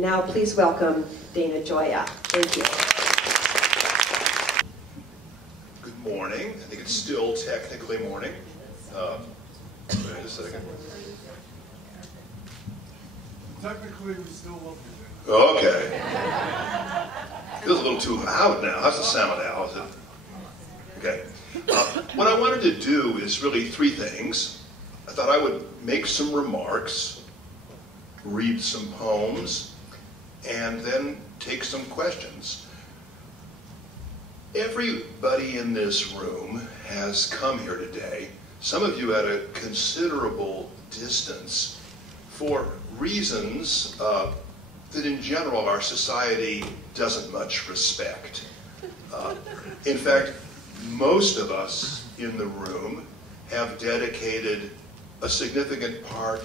And now please welcome Dana Gioia. Thank you. Good morning. I think it's still technically morning. Wait a second. Technically, we still love you. Okay. Feels a little too loud now. How's the sound now? Is it? Okay. What I wanted to do is really three things. I thought I would make some remarks, read some poems, and then take some questions. Everybody in this room has come here today, some of you at a considerable distance, for reasons that in general our society doesn't much respect. In fact, most of us in the room have dedicated a significant part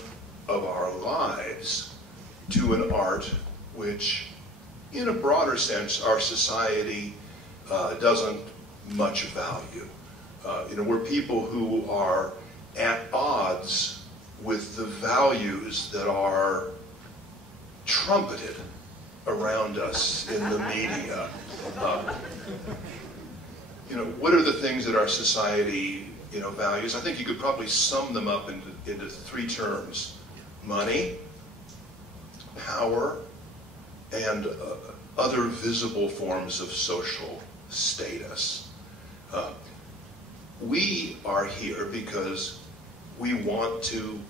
of our lives to an art which, in a broader sense, our society doesn't much value. We're people who are at odds with the values that are trumpeted around us in the media. What are the things that our society values? I think you could probably sum them up into three terms: money, power, and other visible forms of social status. We are here because we want to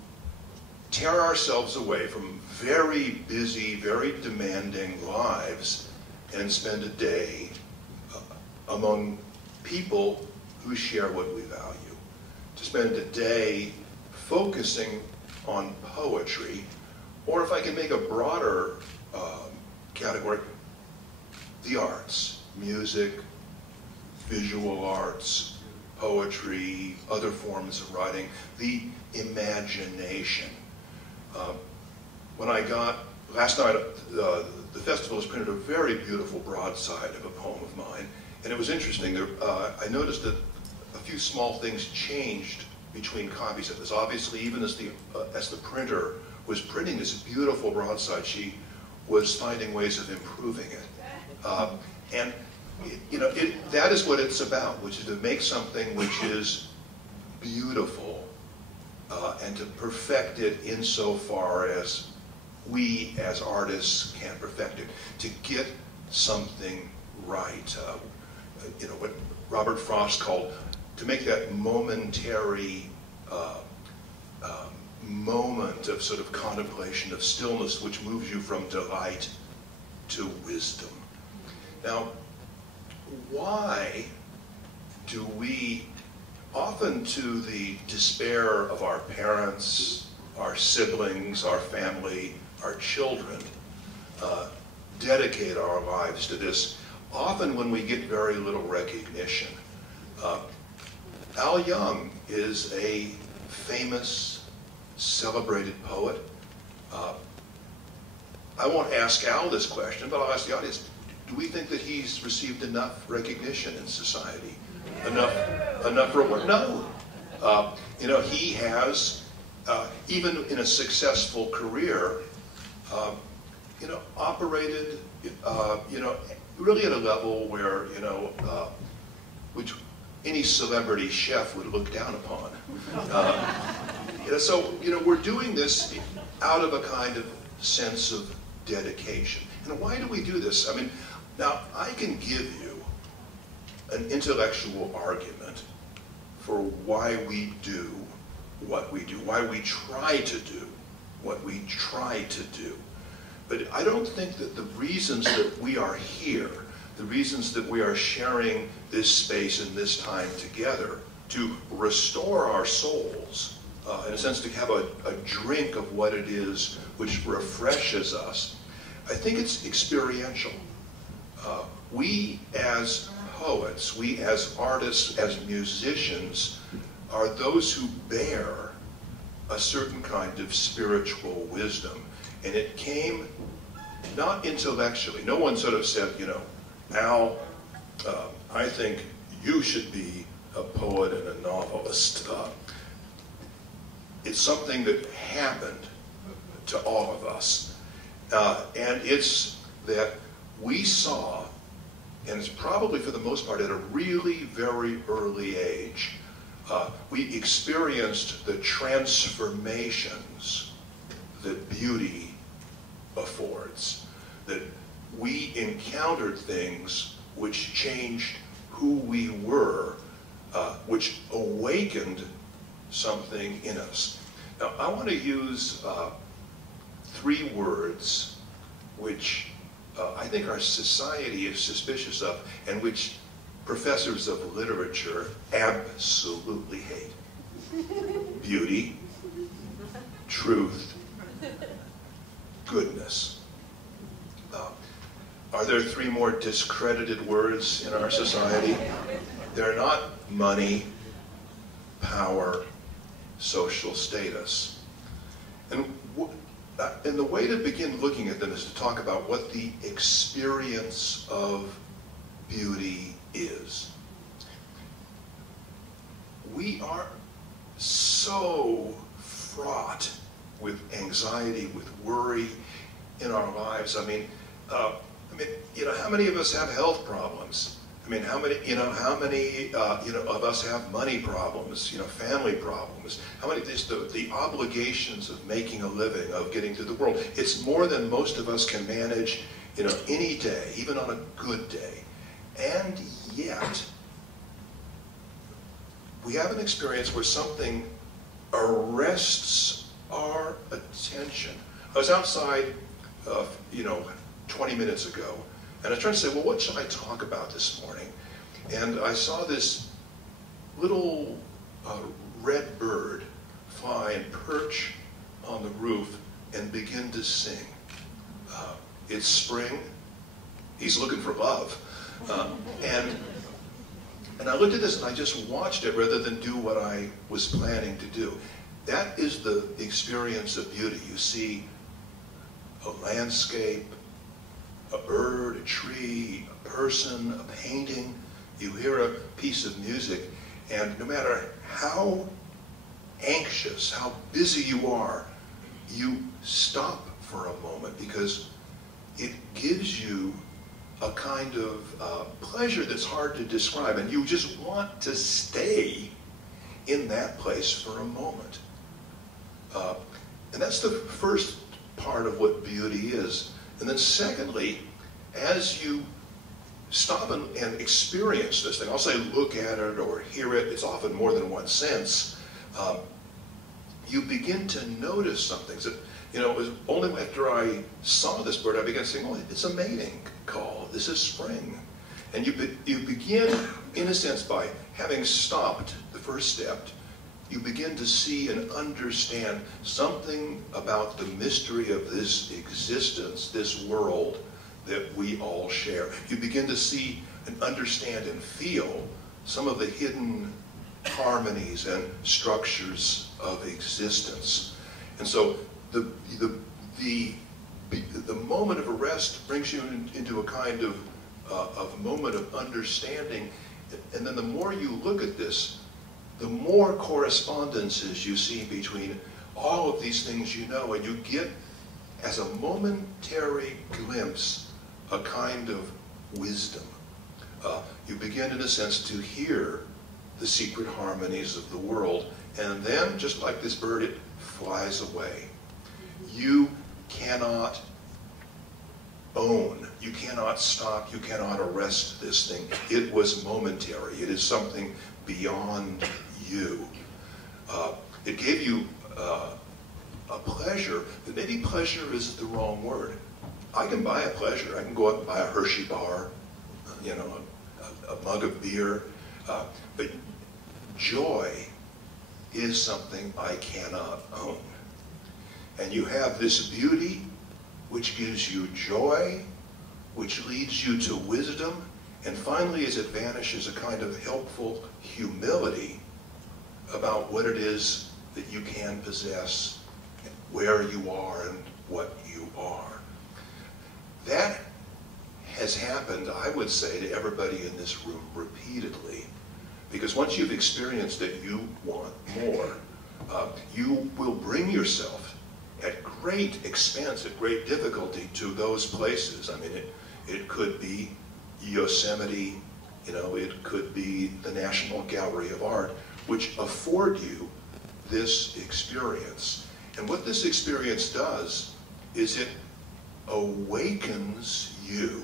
tear ourselves away from very busy, very demanding lives and spend a day among people who share what we value. To spend a day focusing on poetry, or if I can make a broader category, the arts, music, visual arts, poetry, other forms of writing, the imagination. When I got, last night, the festival has printed a very beautiful broadside of a poem of mine, and it was interesting. I noticed that a few small things changed between copies of this. Obviously, even as the printer was printing this beautiful broadside, she was finding ways of improving it. And that is what it's about, which is to make something which is beautiful and to perfect it insofar as we as artists can perfect it, to get something right. What Robert Frost called, to make that momentary moment of sort of contemplation, of stillness, which moves you from delight to wisdom. Now, why do we, often to the despair of our parents, our siblings, our family, our children, dedicate our lives to this, often when we get very little recognition? Al Young is a famous, celebrated poet. I won't ask Al this question, but I'll ask the audience. Do we think that he's received enough recognition in society? Enough reward? No. He has, even in a successful career, operated, really at a level where, which any celebrity chef would look down upon. So, we're doing this out of a kind of sense of dedication. And why do we do this? I mean, now, I can give you an intellectual argument for why we do what we do, why we try to do what we try to do. But I don't think that the reasons that we are here, the reasons that we are sharing this space and this time together to restore our souls, in a sense to have a drink of what it is which refreshes us, I think it's experiential. We as poets, we as artists, as musicians, are those who bear a certain kind of spiritual wisdom. And it came not intellectually. No one sort of said, Al, I think you should be a poet and a novelist. It's something that happened to all of us. And it's that we saw, and it's probably for the most part at a really very early age, we experienced the transformations that beauty affords. That we encountered things which changed who we were, which awakened something in us. Now, I want to use 3 words which I think our society is suspicious of, and which professors of literature absolutely hate. Beauty, truth, goodness. Are there 3 more discredited words in our society? They're not money, power, social status. And the way to begin looking at them is to talk about what the experience of beauty is. We are so fraught with anxiety, with worry in our lives. I mean, how many of us have health problems? I mean, how many of us have money problems, family problems? How many, the obligations of making a living, of getting through the world? It's more than most of us can manage, any day, even on a good day. And yet, we have an experience where something arrests our attention. I was outside, 20 minutes ago, and I was trying to say, well, what should I talk about this morning? And I saw this little red bird fly and perch on the roof and begin to sing. It's spring. He's looking for love. And I looked at this and I just watched it rather than do what I was planning to do. That is the experience of beauty. You see a landscape, a bird, a tree, a person, a painting. You hear a piece of music, and no matter how anxious, how busy you are, you stop for a moment because it gives you a kind of pleasure that's hard to describe, and you just want to stay in that place for a moment. And that's the first part of what beauty is. And then secondly, as you stop and experience this thing, I'll say look at it or hear it, it's often more than one sense, you begin to notice some things. That, it was only after I saw this bird, I began saying, oh, it's a mating call. This is spring. And you begin, in a sense, by having stopped the first step, you begin to see and understand something about the mystery of this existence, this world that we all share. You begin to see and understand and feel some of the hidden harmonies and structures of existence. And so the moment of arrest brings you into a kind of moment of understanding. And then the more you look at this, the more correspondences you see between all of these things and you get, as a momentary glimpse, a kind of wisdom. You begin, in a sense, to hear the secret harmonies of the world, and then, just like this bird, it flies away. You cannot own, you cannot stop, you cannot arrest this thing. It was momentary. It is something beyond you. It gave you a pleasure, but maybe pleasure is the wrong word. I can buy a pleasure. I can go out and buy a Hershey bar, a mug of beer. But joy is something I cannot own. And you have this beauty which gives you joy, which leads you to wisdom, and finally, as it vanishes, a kind of helpful humility about what it is that you can possess, where you are, and what you are. That has happened, I would say, to everybody in this room repeatedly, because once you've experienced it, you want more. You will bring yourself at great expense, at great difficulty to those places. I mean, it could be Yosemite, you know, it could be the National Gallery of Art, which afford you this experience. And what this experience does is it awakens you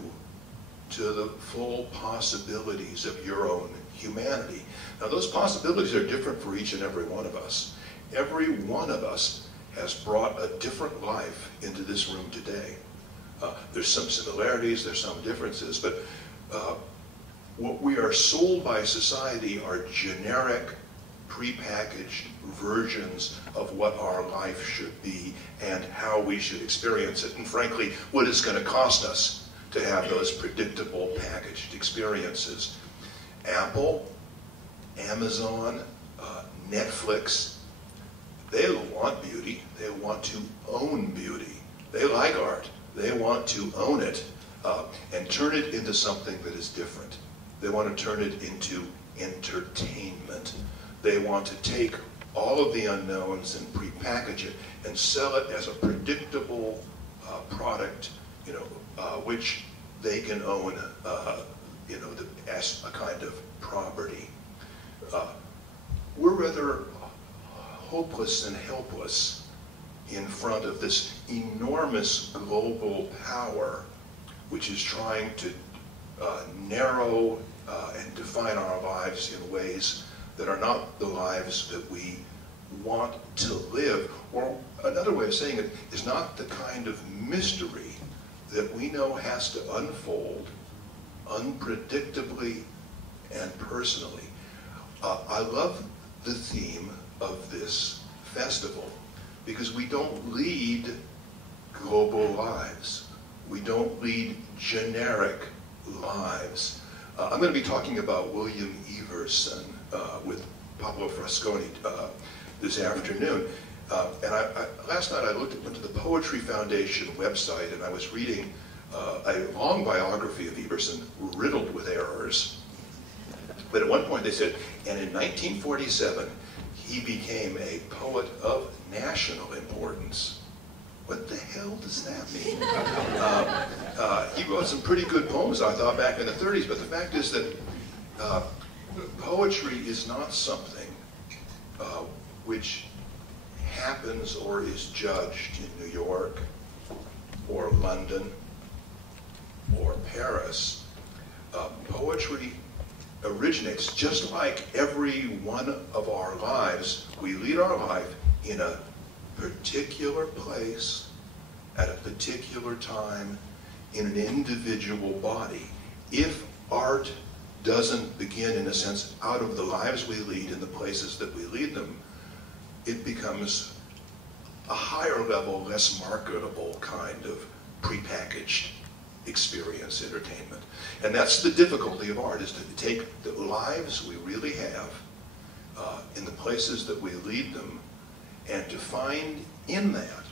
to the full possibilities of your own humanity. Now, those possibilities are different for each and every one of us. Every one of us has brought a different life into this room today. There's some similarities, there's some differences, but what we are sold by society are generic, prepackaged versions of what our life should be and how we should experience it, and frankly, what it's going to cost us to have those predictable packaged experiences. Apple, Amazon, Netflix, they want beauty. They want to own beauty. They like art. They want to own it and turn it into something that is different. They want to turn it into entertainment. They want to take all of the unknowns and prepackage it and sell it as a predictable product, you know, which they can own, you know, as a kind of property. We're rather hopeless and helpless in front of this enormous global power which is trying to narrow and define our lives in ways that are not the lives that we want to live. Or another way of saying it is not the kind of mystery that we know has to unfold unpredictably and personally. I love the theme of this festival because we don't lead global lives. We don't lead generic lives. I'm going to be talking about William Everson with Pablo Frasconi this afternoon. And last night I went to the Poetry Foundation website and I was reading a long biography of Everson riddled with errors. But at one point they said, and in 1947, he became a poet of national importance. What the hell does that mean? He wrote some pretty good poems, I thought, back in the 30s, but the fact is that poetry is not something which happens or is judged in New York or London or Paris. Poetry originates, just like every one of our lives. We lead our life in a particular place, at a particular time, in an individual body. If art doesn't begin, in a sense, out of the lives we lead in the places that we lead them, it becomes a higher level, less marketable kind of prepackaged experience, entertainment. And that's the difficulty of art, is to take the lives we really have in the places that we lead them and to find in that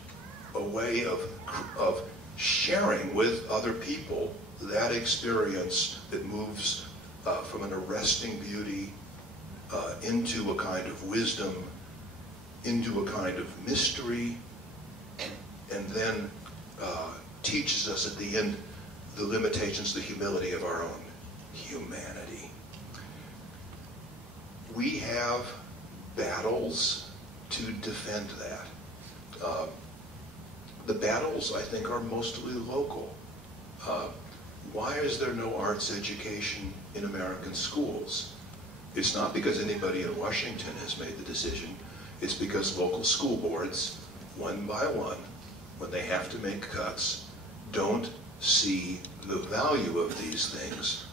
a way of sharing with other people that experience that moves from an arresting beauty into a kind of wisdom, into a kind of mystery, and then teaches us at the end the limitations, the humility of our own humanity. We have battles to defend that. The battles, I think, are mostly local. Why is there no arts education in American schools? It's not because anybody in Washington has made the decision. It's because local school boards, one by one, when they have to make cuts, don't see the value of these things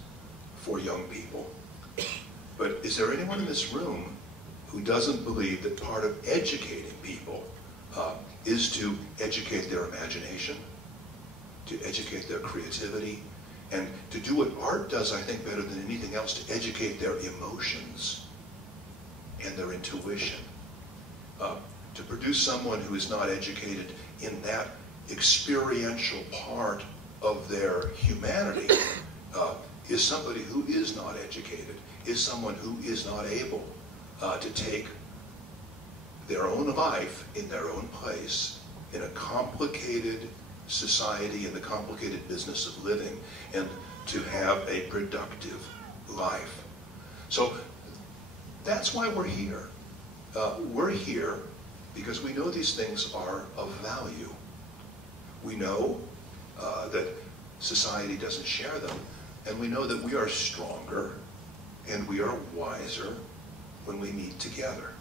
for young people. But is there anyone in this room who doesn't believe that part of educating people is to educate their imagination, to educate their creativity, and to do what art does, I think, better than anything else, to educate their emotions and their intuition. To produce someone who is not educated in that experiential part of their humanity is somebody who is not educated, is someone who is not able to take their own life in their own place in a complicated society, in the complicated business of living, and to have a productive life. So that's why we're here. We're here because we know these things are of value. We know that society doesn't share them, and we know that we are stronger and we are wiser when we meet together.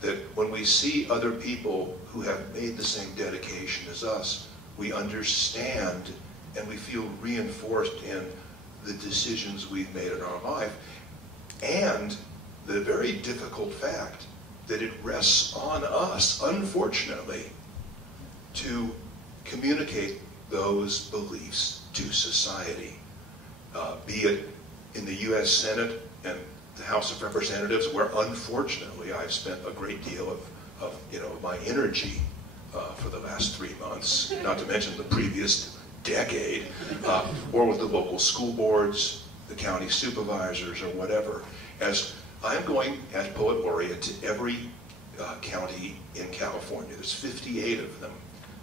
That when we see other people who have made the same dedication as us, we understand and we feel reinforced in the decisions we've made in our life, and the very difficult fact that it rests on us, unfortunately, to communicate those beliefs to society, be it in the U.S. Senate and the House of Representatives, where unfortunately I've spent a great deal of my energy for the last 3 months, not to mention the previous decade, or with the local school boards, the county supervisors, or whatever. As I'm going as Poet Laureate to every county in California. There's 58 of them.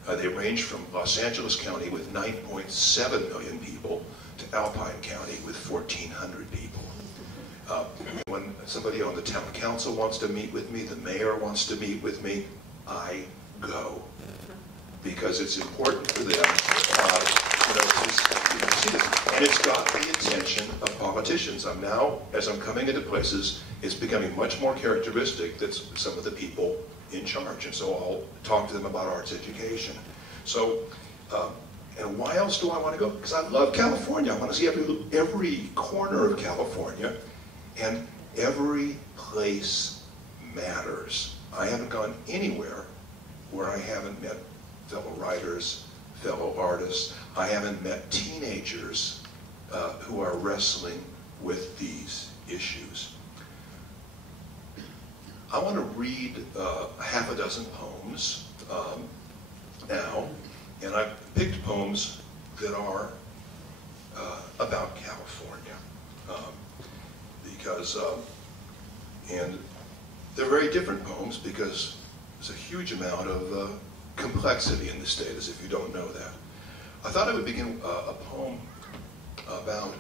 They range from Los Angeles County with 9.7 million people to Alpine County with 1,400 people. When somebody on the town council wants to meet with me, the mayor wants to meet with me, I go. Because it's important for them to see this. And it's got the attention of politicians. I'm now, as I'm coming into places, it's becoming much more characteristic that some of the people in charge. And so I'll talk to them about arts education. So, and why else do I want to go? Because I love California. I want to see every corner of California. And every place matters. I haven't gone anywhere where I haven't met fellow writers, fellow artists. I haven't met teenagers who are wrestling with these issues. I want to read half a dozen poems now, and I've picked poems that are about California. And they're very different poems because there's a huge amount of complexity in the state, as if you don't know that. I thought I would begin a poem about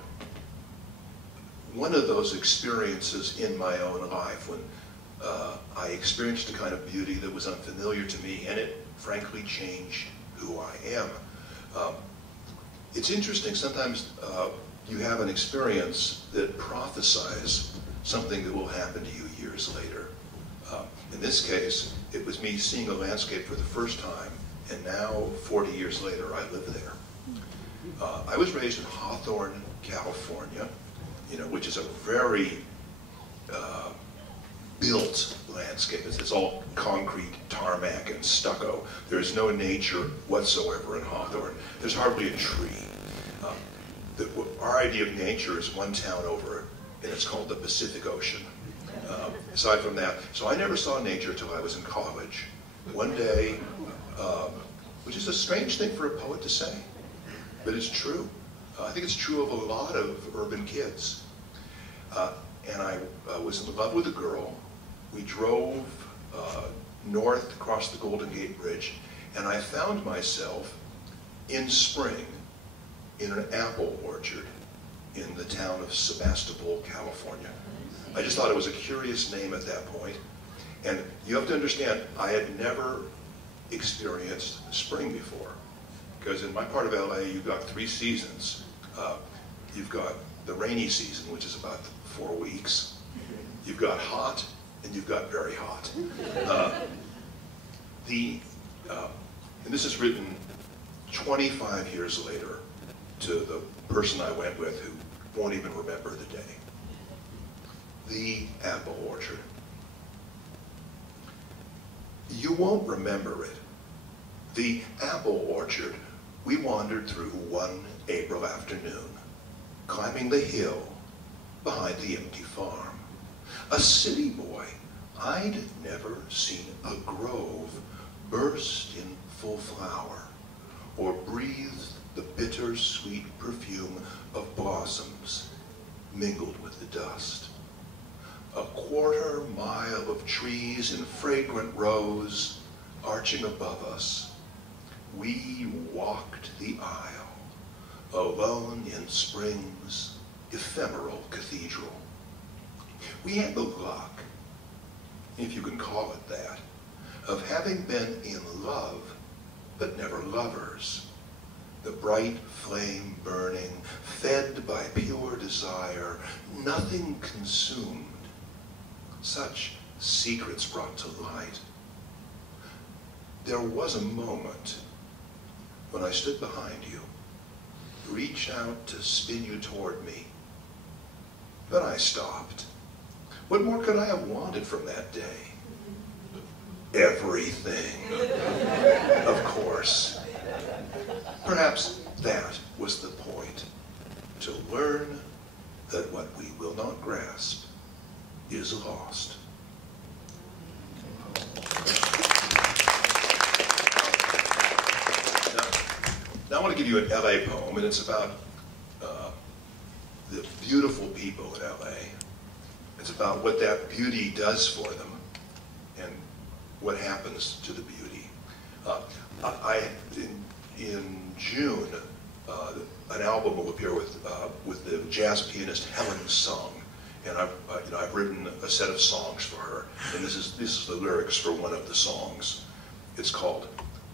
one of those experiences in my own life when I experienced a kind of beauty that was unfamiliar to me, and it frankly changed who I am. It's interesting, sometimes you have an experience that prophesies something that will happen to you years later. In this case, it was me seeing a landscape for the first time, and now, 40 years later, I live there. I was raised in Hawthorne, California, which is a very built landscape. It's all concrete, tarmac, and stucco. There's no nature whatsoever in Hawthorne. There's hardly a tree. Our idea of nature is one town over, and it's called the Pacific Ocean. Aside from that, so I never saw nature till I was in college. One day, which is a strange thing for a poet to say, but it's true. I think it's true of a lot of urban kids. And I was in love with a girl. We drove north across the Golden Gate Bridge, and I found myself in spring in an apple orchard in the town of Sebastopol, California. I just thought it was a curious name at that point. And you have to understand, I had never experienced spring before. Because in my part of LA, you've got 3 seasons. You've got the rainy season, which is about 4 weeks. You've got hot, and you've got very hot. And this is written 25 years later to the person I went with who won't even remember the day. The apple orchard. You won't remember it. The apple orchard we wandered through one April afternoon, climbing the hill behind the empty farm. A city boy, I'd never seen a grove burst in full flower or breathed the bitter-sweet perfume of blossoms mingled with the dust. A quarter mile of trees in fragrant rows, arching above us, we walked the aisle, alone in spring's ephemeral cathedral. We had the luck, if you can call it that, of having been in love, but never lovers. The bright flame burning, fed by pure desire, nothing consumed. Such secrets brought to light. There was a moment when I stood behind you, reached out to spin you toward me, but I stopped. What more could I have wanted from that day? Everything, of course. Perhaps that was the point, to learn that what we will not grasp is lost. Now I want to give you an LA poem, and it's about the beautiful people in LA. It's about what that beauty does for them and what happens to the beauty. In June, an album will appear with the jazz pianist Helen Sung, and I've written a set of songs for her, and this is the lyrics for one of the songs. It's called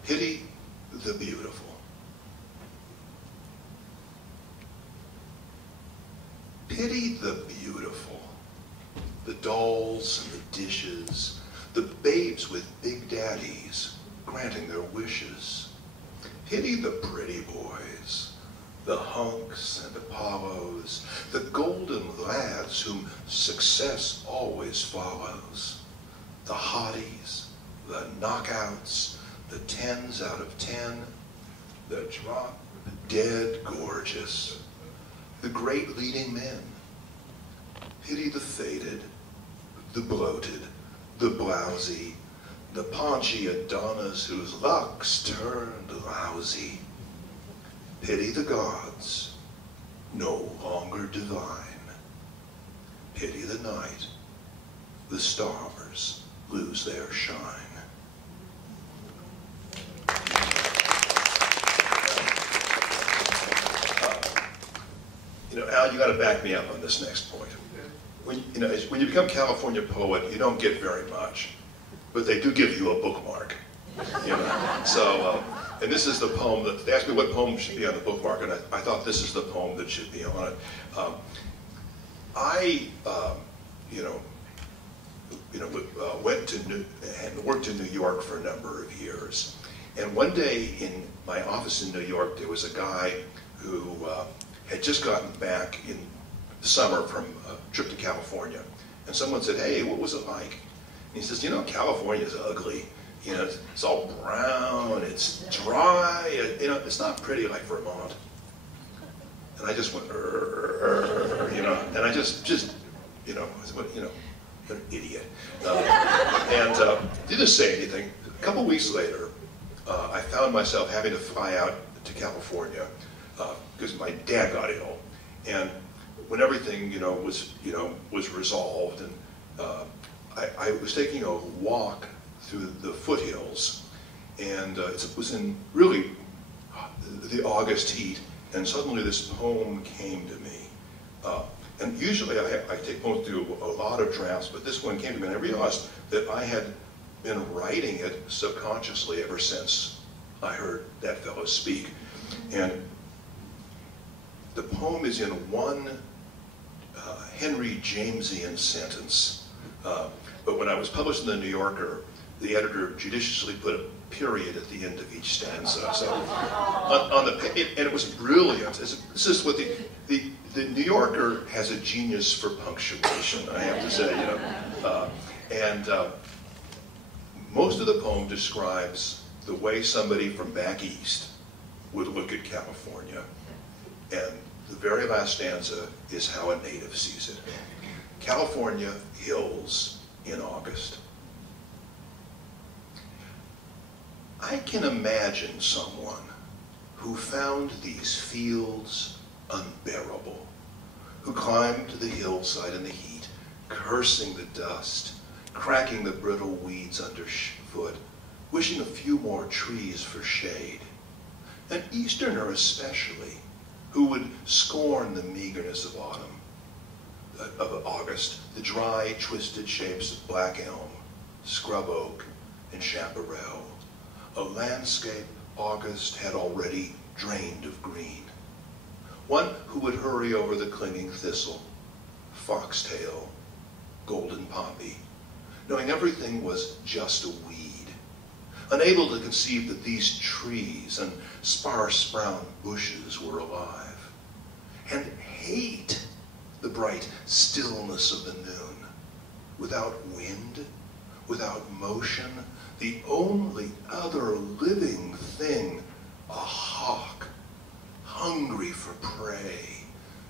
"Pity the Beautiful." Pity the beautiful, the dolls and the dishes, the babes with big daddies granting their wishes. Pity the pretty boys, the hunks and Apollos, the golden lads whom success always follows. The hotties, the knockouts, the 10s out of 10, the drop dead gorgeous, the great leading men. Pity the faded, the bloated, the blousy, the paunchy Adonis whose luck's turned lousy. Pity the gods, no longer divine. Pity the night, the stars lose their shine. Al, you got to back me up on this next point. When you become California Poet, you don't get very much, but they do give you a bookmark. So, and this is the poem that they asked me what poem should be on the bookmark, and I thought this is the poem that should be on it. Went to and worked in New York for a number of years, and one day in my office in New York, there was a guy who had just gotten back in the summer from a trip to California. And someone said, "Hey, what was it like?" And he says, "California's ugly. It's all brown, it's dry, it's not pretty like Vermont." And I just went, and I just an idiot. And didn't say anything. A couple weeks later, I found myself having to fly out to California because my dad got ill, and when everything was resolved, and I was taking a walk through the foothills, and it was in really the August heat, and suddenly this poem came to me. And usually I take poems through a lot of drafts, but this one came to me, and I realized that I had been writing it subconsciously ever since I heard that fellow speak. And the poem is in one Henry Jamesian sentence, but when I was published in the New Yorker, the editor judiciously put a period at the end of each stanza. So on the and it was brilliant. This is what the New Yorker has a genius for punctuation, I have to say. And most of the poem describes the way somebody from back east would look at California, and the very last stanza is how a native sees it. California hills in August. I can imagine someone who found these fields unbearable, who climbed to the hillside in the heat, cursing the dust, cracking the brittle weeds underfoot, wishing a few more trees for shade. An Easterner especially, who would scorn the meagerness of August, the dry, twisted shapes of black elm, scrub oak, and chaparral, a landscape August had already drained of green. One who would hurry over the clinging thistle, foxtail, golden poppy, knowing everything was just a weed, unable to conceive that these trees and sparse brown bushes were alive, and hate the bright stillness of the noon, without wind, without motion, the only other living thing, a hawk, hungry for prey,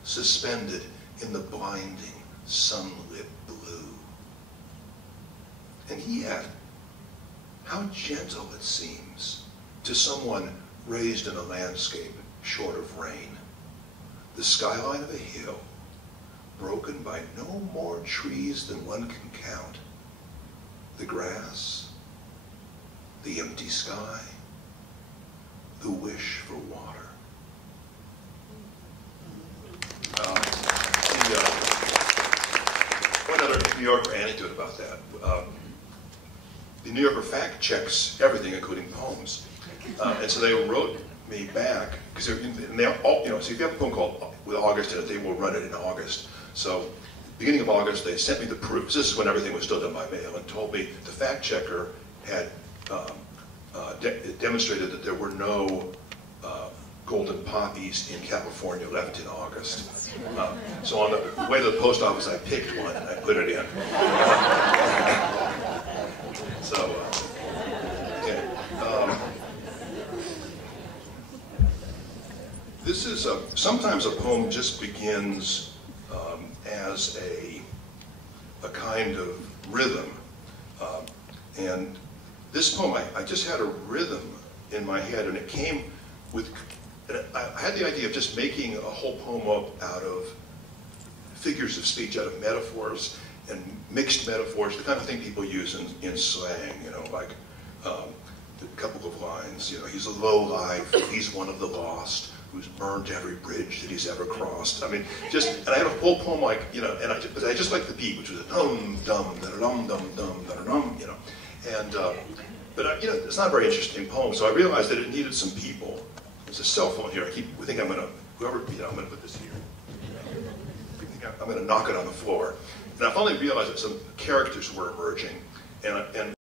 suspended in the blinding sunlit blue. And yet, how gentle it seems to someone raised in a landscape short of rain. The skyline of a hill, broken by no more trees than one can count. The grass, the empty sky, the wish for water. One other New Yorker anecdote about that. The New Yorker fact checks everything, including poems. And so they wrote me back, because they're all, so if you have a poem called with August in it, they will run it in August. So beginning of August, they sent me the proofs. This is when everything was still done by mail, and told me the fact checker had demonstrated that there were no golden poppies in California left in August. So on the way to the post office, I picked one and I put it in. This is sometimes a poem just begins as a kind of rhythm. And this poem, I just had a rhythm in my head, and it came with, I had the idea of just making a whole poem up out of figures of speech, out of metaphors, and mixed metaphors, the kind of thing people use in slang, like a couple of lines, he's a lowlife, he's one of the lost, who's burned every bridge that he's ever crossed. I mean, and I had a whole poem like, but I just liked the beat, which was a dum dum da dum dum dum da dum, but it's not a very interesting poem, so I realized that it needed some people. There's a cell phone here. I think I'm gonna put this here. I'm gonna knock it on the floor. And I finally realized that some characters were emerging, and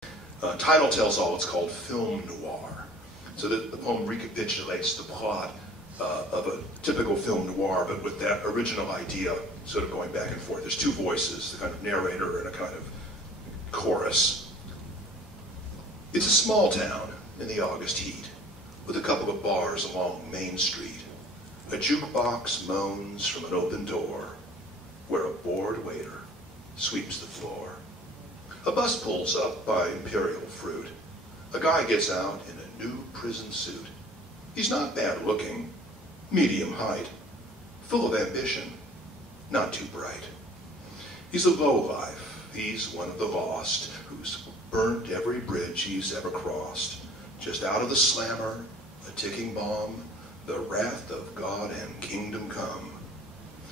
title tells all. It's called film noir. So the poem recapitulates the plot of a typical film noir, but with that original idea sort of going back and forth. There's two voices, the kind of narrator and a kind of chorus. It's a small town in the August heat, with a couple of bars along Main Street. A jukebox moans from an open door, where a bored waiter sweeps the floor. A bus pulls up by Imperial Fruit. A guy gets out in a new prison suit. He's not bad looking, medium height, full of ambition, not too bright. He's a lowlife, he's one of the lost, who's burnt every bridge he's ever crossed. Just out of the slammer, a ticking bomb, the wrath of God and kingdom come.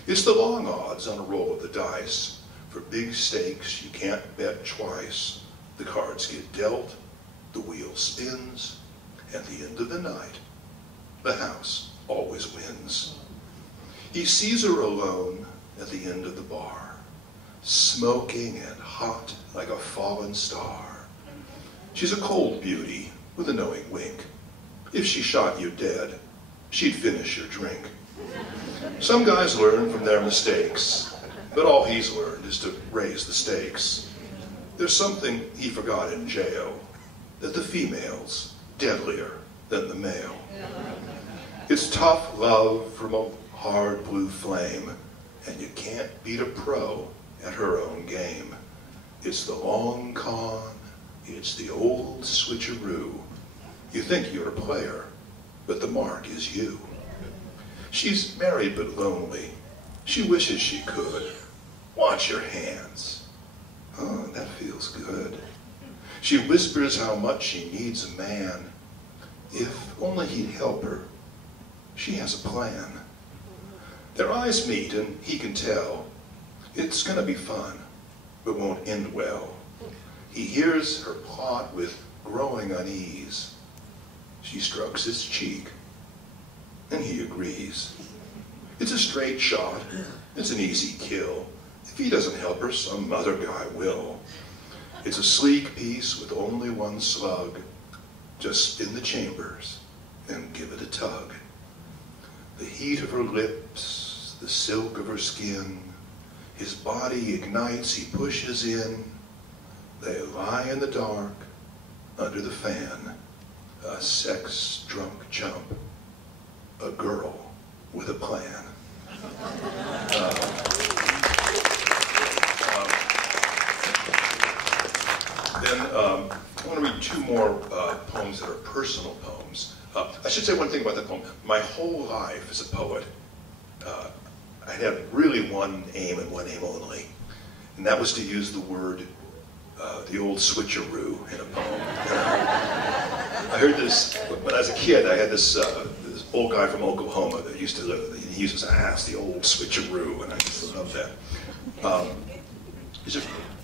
It's the long odds on a roll of the dice. For big stakes you can't bet twice. The cards get dealt, the wheel spins, at the end of the night, the house always wins. He sees her alone at the end of the bar, smoking and hot like a fallen star. She's a cold beauty with a knowing wink. If she shot you dead, she'd finish your drink. Some guys learn from their mistakes, but all he's learned is to raise the stakes. There's something he forgot in jail, that the female's deadlier than the male. It's tough love from a hard blue flame, and you can't beat a pro at her own game. It's the long con, it's the old switcheroo. You think you're a player, but the mark is you. She's married but lonely. She wishes she could. Watch your hands. Oh, that feels good. She whispers how much she needs a man. If only he'd help her. She has a plan. Their eyes meet and he can tell it's gonna be fun, but won't end well. He hears her plot with growing unease. She strokes his cheek, and he agrees. It's a straight shot. It's an easy kill. If he doesn't help her, some other guy will. It's a sleek piece with only one slug. Just spin the chambers and give it a tug. The heat of her lips, the silk of her skin, his body ignites, he pushes in. They lie in the dark, under the fan, a sex-drunk chump, a girl with a plan. I want to read two more poems that are personal poems. I should say one thing about that poem. My whole life as a poet, I had really one aim and one aim only, and that was to use the word, the old switcheroo in a poem. I heard this, when I was a kid, I had this old guy from Oklahoma that used to live, he used to say, it's the old switcheroo, and I just love that.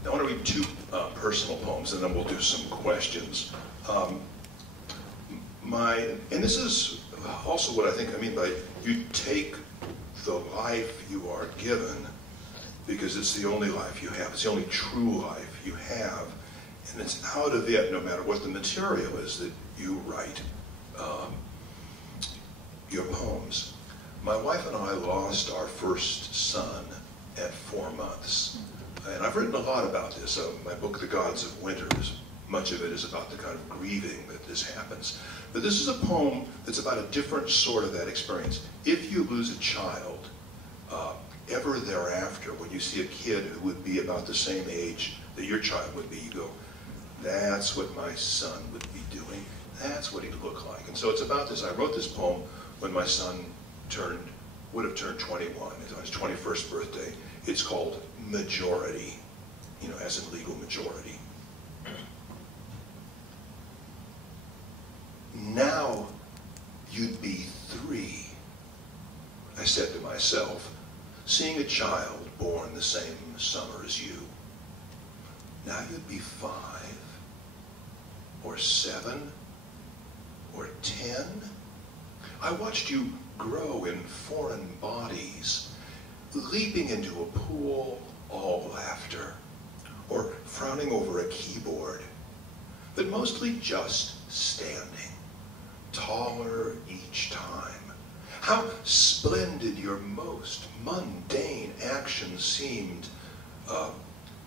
I want to read two personal poems, and then we'll do some questions. And this is also what I mean by you take the life you are given, because it's the only life you have. It's the only true life you have. And it's out of it, no matter what the material is, that you write your poems. My wife and I lost our first son at 4 months. And I've written a lot about this. My book, The Gods of Winter, much of it is about the kind of grieving that this happens. But this is a poem that's about a different sort of that experience. If you lose a child, ever thereafter, when you see a kid who would be about the same age that your child would be, you go, that's what my son would be doing. That's what he'd look like. And so it's about this. I wrote this poem when my son would have turned 21, on his 21st birthday. It's called Majority, as in legal majority. Now you'd be 3, I said to myself, seeing a child born the same summer as you. Now you'd be 5, or 7, or 10. I watched you grow in foreign bodies, leaping into a pool, all laughter, or frowning over a keyboard, but mostly just standing, taller each time. How splendid your most mundane actions seemed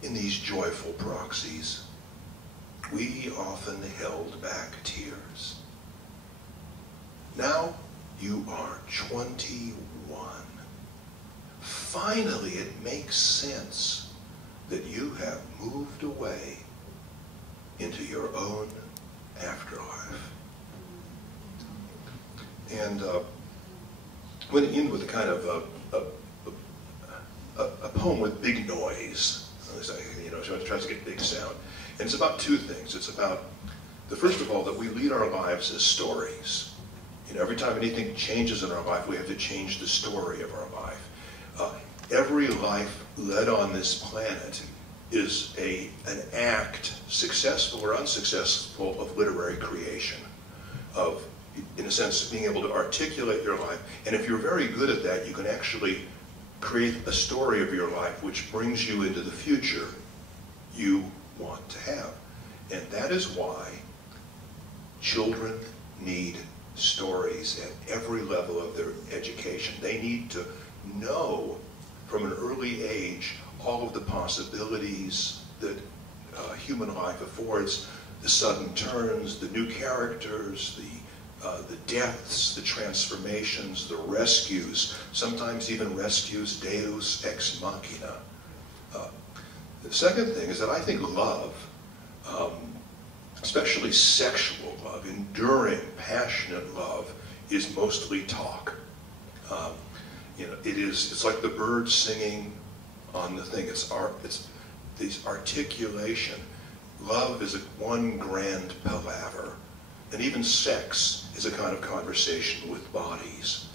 in these joyful proxies. We often held back tears. Now you are 21. Finally, it makes sense that you have moved away into your own afterlife. And went in with a kind of a poem with big noise. Tries to get big sound. And it's about two things. It's about, first of all, that we lead our lives as stories. Every time anything changes in our life, we have to change the story of our life. Every life led on this planet is an act, successful or unsuccessful, of literary creation, of, in a sense, being able to articulate your life. And if you're very good at that, you can actually create a story of your life which brings you into the future you want to have. And that is why children need stories at every level of their education. They need to know from an early age all of the possibilities that human life affords, the sudden turns, the new characters, the deaths, the transformations, the rescues, sometimes even rescues deus ex machina. The second thing is that I think love, especially sexual love, enduring, passionate love, is mostly talk. It's like the birds singing on the thing. It's this articulation. love is one grand palaver, and even sex is a kind of conversation with bodies.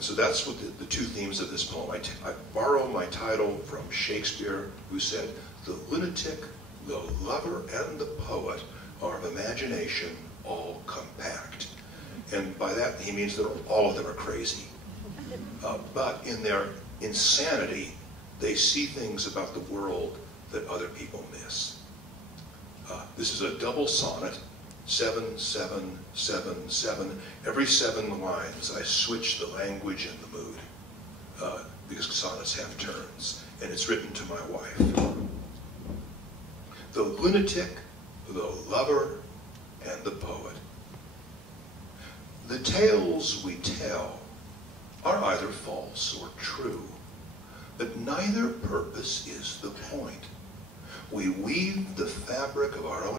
So that's what the two themes of this poem. I borrow my title from Shakespeare, who said, "The lunatic, the lover, and the poet are of imagination all compact." And by that he means that all of them are crazy. But in their insanity, they see things about the world that other people miss. This is a double sonnet, 7, 7, 7, 7. Every 7 lines I switch the language and the mood, because sonnets have turns, and it's written to my wife. The lunatic, the lover, and the poet. The tales we tell are either false or true, but neither purpose is the point. We weave the fabric of our own